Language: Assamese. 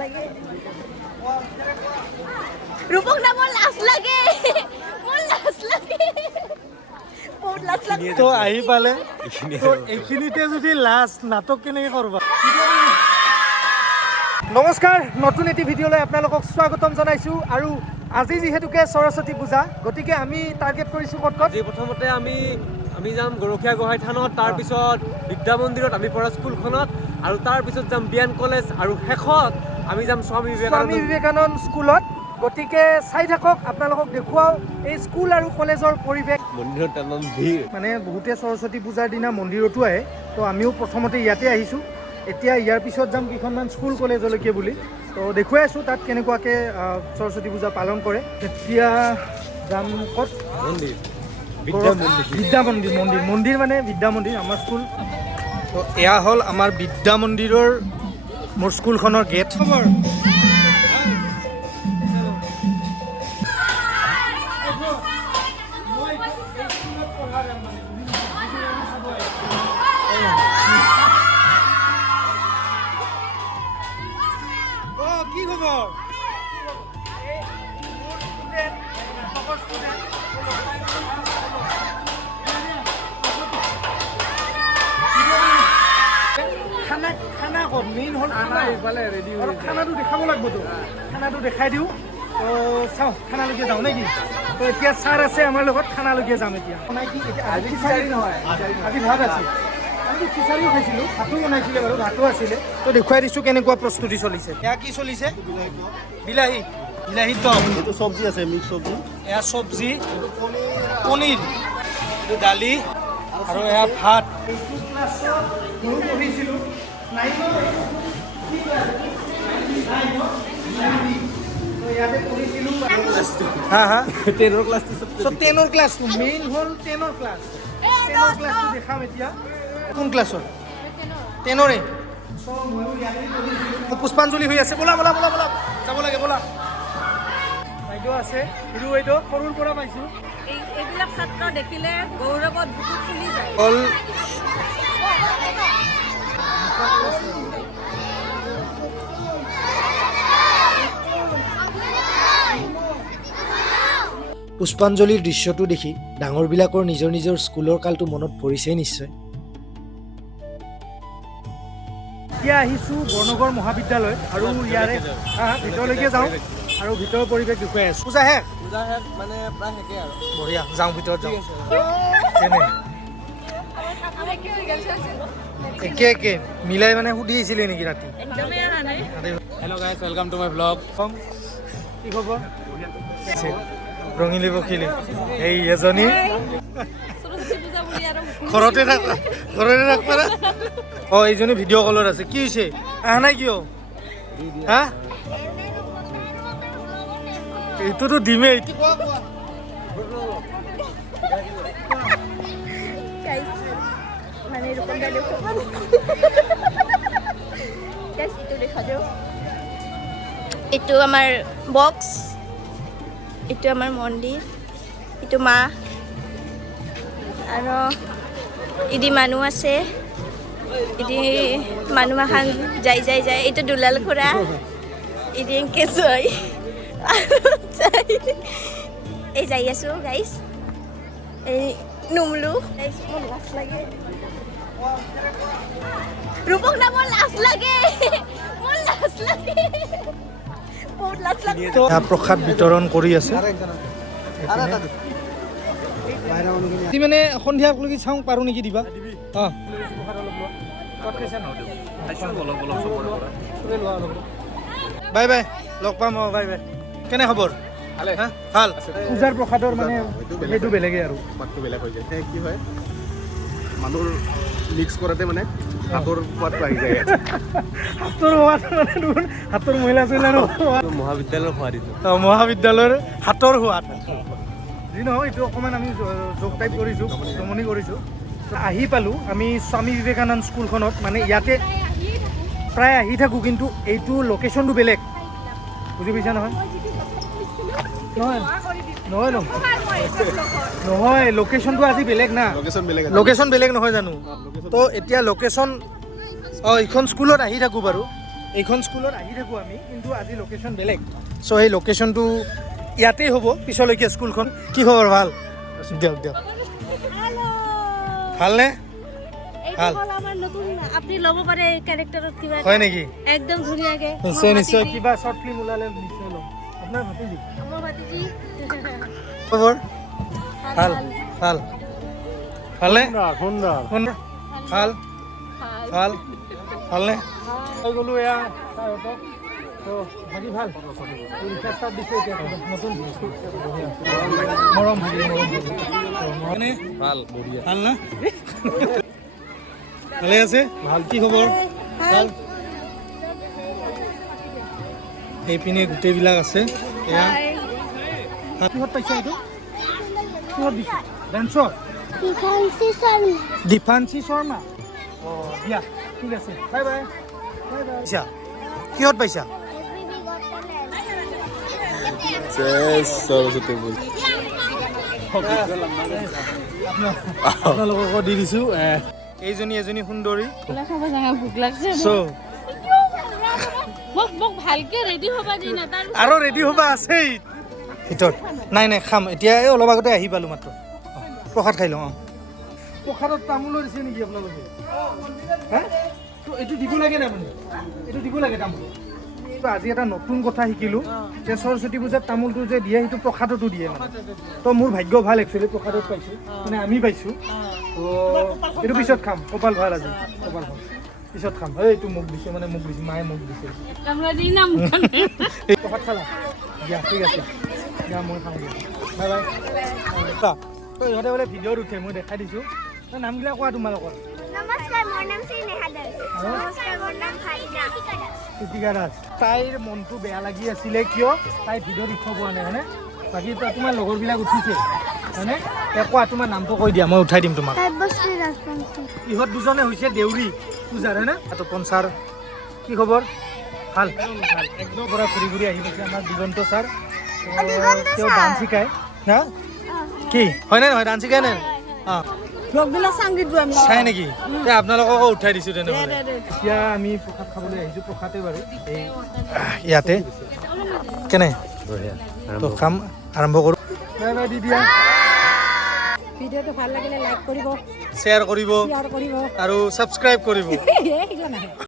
লাগে ৰূপক না মোৰ লাজ লাগে বহুত লাজ লাগে তো আহি পালে তো এইখিনিতে যদি লাজ নাটক কেনেকৈ কৰবা নমস্কাৰ নতুন এটি ভিডিঅ'লৈ আপোনালোকক স্বাগতম জনাইছোঁ আৰু আজি যিহেতুকে সৰস্বতী পূজা গতিকে আমি টাৰ্গেট কৰিছোঁ ক'ত আজি প্ৰথমতে আমি যাম গৰখীয়া গোহাঁই থানত তাৰপিছত বিদ্যা মন্দিৰত আমি পঢ়া স্কুলখনত আৰু তাৰপিছত যাম বিয়ান কলেজ আৰু শেষত আমি যাম স্বামী বিবেকানন্দ স্কুলত গতিকে চাই থাকক আপোনালোকক দেখুৱাও এই স্কুল আৰু কলেজৰ পৰিৱেশ মন্দিৰত তামাম ভিৰ মানে বহুতে সৰস্বতী পূজাৰ দিনা মন্দিৰতো আহে তো আমিও প্ৰথমতে ইয়াতে আহিছোঁ এতিয়া ইয়াৰ পিছত যাম কেইখনমান স্কুল কলেজলৈকে বুলি তো দেখুৱাই আছোঁ তাত কেনেকুৱাকৈ সৰস্বতী পূজা পালন কৰে এতিয়া যাম ক'ত বিদ্যা মন্দিৰ মানে বিদ্যা মন্দিৰ আমাৰ স্কুল তো এয়া হ'ল আমাৰ বিদ্যা মন্দিৰৰ মোৰ স্কুলখনৰ গেট খবৰ কি খবৰ খানা ক'ত মেইন হ'ল খানাটো দেখাব লাগিবতো খানাটো দেখাই দিওঁ তো চাওঁ খানালৈকে যাওঁ নে কি তো এতিয়া ছাৰ আছে আমাৰ লগত খানালৈকে যাম এতিয়া আজি ভাত আছে আমি খিচাৰিও খাইছিলোঁ ভাতো বনাইছিলে বাৰু ভাতো আছিলে তো দেখুৱাই দিছোঁ কেনেকুৱা প্ৰস্তুতি চলিছে এয়া কি চলিছে বিলাহী দম এইটো চব্জি আছে মিক্স চব্জি এয়া চব্জি পনীৰ এইটো দালি আৰু এয়া ভাত ময়ো পঢ়িছিলোঁ টেনৰ ক্লাছটো মেইন হ'ল টেনৰ ক্লাছটো দেখাম এতিয়া কোন ক্লাছৰ টেনৰে পুষ্পাঞ্জলি হৈ আছে ব'লা যাব লাগে ব'লা বাইদেউ আছে হিৰো বাইদেউ সৰুৰ পৰা পাইছোঁ এইবিলাক ছাত্ৰ দেখিলে গৌৰৱত বুকু ফুলি যায় অল পুষ্পাঞ্জলিৰ দৃশ্যটো দেখি ডাঙৰবিলাকৰ নিজৰ নিজৰ স্কুলৰ কালটো মনত পৰিছেই নিশ্চয় এতিয়া আহিছোঁ বৰনগৰ মহাবিদ্যালয় আৰু ইয়াৰে ভিতৰলৈকে যাওঁ আৰু ভিতৰৰ পৰিৱেশ দেখুৱাই আছোঁ পূজা শেষ মানে প্ৰায় শেষে আৰু বঢ়িয়া যাওঁ ভিতৰত যাওঁ একে মিলাই মানে সুধি আহিছিলে নেকি ৰাতি hello' guys welcome to my blog কি খবৰ ৰঙিলী পখিলী এই এজনী ঘৰতে থাকবা অঁ এইজনী ভিডিঅ' কলত আছে কি হৈছে আহা নাই কিয় হা এইটোতো দিমেই মানে ৰূপক দাইলে এইটো দেখা দিওঁ এইটো আমাৰ বক্স এইটো আমাৰ মন্দিৰ এইটো মা আৰু ইদি মানুহ আছে ইদি মানুহ এখন যায় এইটো দুলাল খুৰা ইদি এনকে জয় এই যাই আছোঁ গাইজ এই নুমলো মোৰ লাজ লাগে ৰূপক না মোৰ লাজ লাগে বহুত লাজ লাগে প্ৰসাদ বিতৰণ কৰি আছে মানে সন্ধিয়ালৈকে চাওঁ পাৰোঁ নেকি দিবা অঁ বাই লগ পাম অঁ বাই কেনে খবৰ ভাল পূজাৰ প্ৰসাদৰ মানে সেইটো বেলেগেই আৰু সোৱাদটো বেলেগ হৈ যায় কি হয় মানুহৰ মিক্স কৰাতে মানে হাতৰ সোৱাদটো আহি যায় হাতৰ সোৱাদ মানে হাতৰ মহিলা চহিলা মহাবিদ্যালয়ৰ সোৱাদ মহাবিদ্যালয়ৰ হাতৰ সোৱাদ যি নহয় এইটো অকণমান আমি যোগ টাইপ কৰিছোঁ জমনি কৰিছোঁ আহি পালোঁ আমি স্বামী বিবেকানন্দ স্কুলখনত মানে ইয়াতে প্ৰায় আহি থাকোঁ কিন্তু এইটো লোকেশ্যনটো বেলেগ বুজি পাইছা নহয় নহয় লোকেশ্যনটো আজি বেলেগ না লোকেশ্যন বেলেগ নহয় জানো তো এতিয়া লোকেশ্যন অঁ এইখন স্কুলত আহি থাকোঁ বাৰু এইখন স্কুলত আহি থাকোঁ আমি, কিন্তু আজি লোকেশ্যন বেলেগ। চ' সেই লোকেশ্যনটো ইয়াতেই হ'ব পিছলৈকে স্কুলখন। কি খবৰ? ভাল দিয়ক দিয়ক। ভালনে? ভাল আপনি ল'ব পাৰে কেৰেক্টাৰত কিবা হয় নেকি? একদম ধুনীয়াকে। নিশ্চয় নিশ্চয়, কিবা শ্বৰ্ট ফিল্ম ওলালে নিশ্চয় ল'ম। আপোনাৰ ভাতিজি আমাৰ ভাতিজি খবৰ? ভাল ভাল ভালনে? সুন্দৰ ভাল ভাল ভালনে? হৈ গ'লো এয়া ছাৰহঁতক। ত' ভাগি ভাল পৰীক্ষা ষ্টাৰ্ট দিছে এতিয়া নতুন মৰম ভাগি মানে ভাল বঢ়িয়া ভাল না? ভালে আছে? ভাল। কি খবৰ? ভাল। এইপিনে গোটেইবিলাক আছে। এয়া কিহত পাইছা এইটো? কিহত দিছে? ডান্সত? দীপাঞ্চি শৰ্মা। অঁ দিয়া ঠিক আছে, বাই বাই বাই বাই। কিহত পাইছা? সৰস্বতী পূজা আপোনালোককো দি দিছোঁ। এইজনী এজনী সুন্দৰী। ভোক লাগছে চ' মোক ভালকে ৰেডি হ'ব দি না তাৰ আৰু ৰেডি হ'বা আছেই ভিতৰত। নাই নাই খাম এতিয়া, এই অলপ আগতে আহি পালোঁ মাত্ৰ। প্ৰসাদ খাই লওঁ। প্ৰসাদত তামোলো দিছে নেকি আপোনালোকে? হা এইটো দিব লাগে নাই মানে? এইটো দিব লাগে তামোল। আজি এটা নতুন কথা শিকিলোঁ যে সৰস্বতী পূজাত তামোলটো যে দিয়ে সেইটো প্ৰসাদতো দিয়ে মানে। তো মোৰ ভাগ্য ভাল একচুৱেলি, প্ৰসাদত পাইছোঁ মানে আমি পাইছোঁ। তো এইটো পিছত খাম। কপাল ভাল আজি, কপাল ভাল। পিছত খাম। এইটো মোক দিছে মানে, মোক দিছে মায়ে মোক দিছে। কামৰা দি না মোক এই প্ৰসাদ খালা? দিয়া ঠিক আছে, দিয়া মই খাওঁ দিয়া। Bye bye. তো ইহঁতে বোলে ভিডিঅ'ত উঠে, মই দেখাই দিছোঁ। নামবিলাক কোৱা তোমালোকৰ। নমস্কাৰ, মোৰ নাম শ্ৰী নেহা দাস। নমস্কাৰ, মোৰ নাম ভাইনা। কৃতিকা দাস। তাইৰ মনটো বেয়া লাগি আছিলে কিয় তাই ভিডিঅ'ত উঠিব পৰা নাই হয়নে? বাকী তোমাৰ লগৰবিলাক উঠিছে হয়নে? কোৱা তোমাৰ নামটো কৈ দিয়া, মই উঠাই দিম তোমাক। কাব্যশ্ৰী ৰাজবংশী। ইহঁত দুজনে হৈছে দেউৰী পূজাৰ হয়নে? তপন ছাৰ কি খবৰ? ভাল ভাল একদম পৰা ঘূৰি ঘূৰি আহি পাইছে আমাৰ দিগন্ত ছাৰ। তেওঁ ডান্স শিকায় না? কি হয়নে নহয়? ডান্স শিকায় নে? অঁ ব্লগবিলাক সংগীত আমি চাই নেকি? আপোনালোককো উঠাই দিছোঁ তেনেহ'লে। এতিয়া আমি প্ৰসাদ খাবলৈ আহিছোঁ। প্ৰসাদে বাৰু এই ইয়াতে কেনে তো খাম, আৰম্ভ কৰোঁ। বাই বাই দি দিয়া। ভিডিঅ'টো ভাল লাগিলে লাইক কৰিব, শ্বেয়াৰ কৰিব শ্বেয়াৰ কৰিব আৰু ছাবস্ক্ৰাইব কৰিব। এইটো নাহে